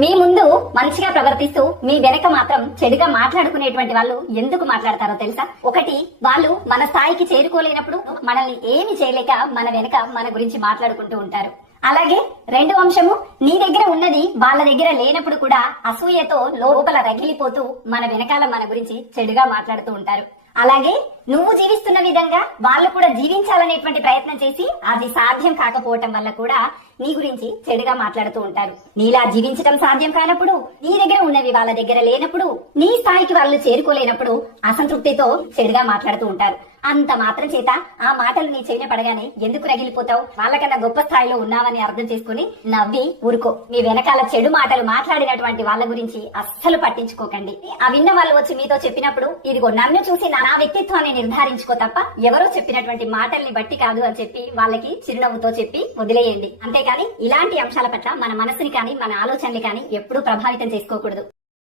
మీ ముందు మంచిగా ప్రవర్తిస్తూ మీ వెనక మాత్రం చెడుగా మాట్లాడుకునేటువంటి వాళ్ళు ఎందుకు మాట్లాడతారో తెలుసా? ఒకటి, వాళ్ళు మన స్థాయికి చేరుకోలేనప్పుడు మనల్ని ఏమి చేయలేక మన వెనక మన గురించి మాట్లాడుకుంటూ ఉంటారు. అలాగే రెండో అంశము, నీ దగ్గర ఉన్నది వాళ్ళ దగ్గర లేనప్పుడు కూడా అసూయతో లోపల రగిలిపోతూ మన వెనకాల మన గురించి చెడుగా మాట్లాడుతూ ఉంటారు. అలాగే నువ్వు జీవిస్తున్న విధంగా వాళ్ళు కూడా జీవించాలనేటువంటి ప్రయత్నం చేసి అది సాధ్యం కాకపోవటం వల్ల కూడా నీ గురించి చెడుగా మాట్లాడుతూ ఉంటారు. నీలా జీవించటం సాధ్యం కానప్పుడు, నీ దగ్గర ఉన్నవి వాళ్ళ దగ్గర లేనప్పుడు, నీ స్థాయికి వాళ్ళు చేరుకోలేనప్పుడు అసంతృప్తితో చెడుగా మాట్లాడుతూ ఉంటారు. అంత మాత్రం చేత ఆ మాటలు నీ చెవిన పడగానే ఎందుకు రగిలిపోతావు? వాళ్ళకన్నా గొప్ప స్థాయిలో ఉన్నావని అర్థం చేసుకుని నవ్వి ఊరుకో. మీ వెనకాల చెడు మాటలు మాట్లాడినటువంటి వాళ్ళ గురించి అస్సలు పట్టించుకోకండి. ఆ విన్న వాళ్ళు వచ్చి మీతో చెప్పినప్పుడు, ఇదిగో నన్ను చూసి నా వ్యక్తిత్వాన్ని నిర్ధారించుకో తప్ప ఎవరో చెప్పినటువంటి మాటల్ని బట్టి కాదు అని చెప్పి వాళ్ళకి చిరునవ్వుతో చెప్పి వదిలేయండి. అంతేకాని ఇలాంటి అంశాల పట్ల మన మనసుని కానీ మన ఆలోచనని కానీ ఎప్పుడూ ప్రభావితం చేసుకోకూడదు.